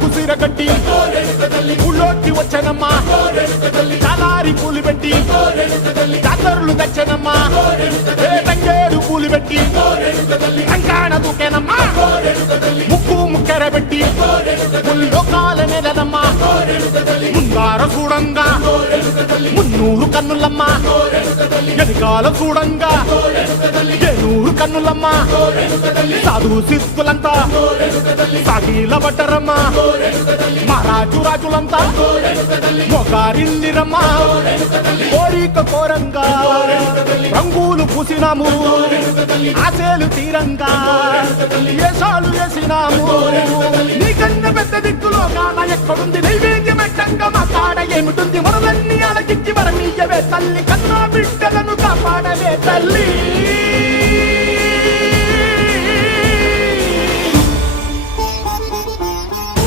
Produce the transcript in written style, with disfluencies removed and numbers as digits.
కుసిర కట్టి ఊళ్ళోకి వచ్చనమ్మా చాలారి పూలు పెట్టి జాతరులు తెచ్చనమ్మా తంగేడు పూలు పెట్టి కంకాణ దూకేనమ్మా ముక్కు ముక్కెర పెట్టి ముల్లోకాల నెలనమ్మా ముందార చూడంగా మున్నూరు కన్నులమ్మా వెనకాల చూడంగా ఏనూరు కన్నులమ్మా సాధువు సిద్ధులంతా సాగిల బట్టరమ్మా మహారాజు రాజులంతా మొగారిల్లిరమ్మా కోరిక కోరంగా రంగులు పూసినాము ఆశలు తీరంగా ఏసాలు వేసినాము నీకన్నా పెద్ద దిక్కులో కాన ఎక్కడుంది నైవేద్యం ఎట్టంగా మా కాడ ఏమిటుంది మనలన్నీ అలకిచ్చి వరమీయవే తల్లి కన్నా బిడ్డలను కాపాడవే తల్లి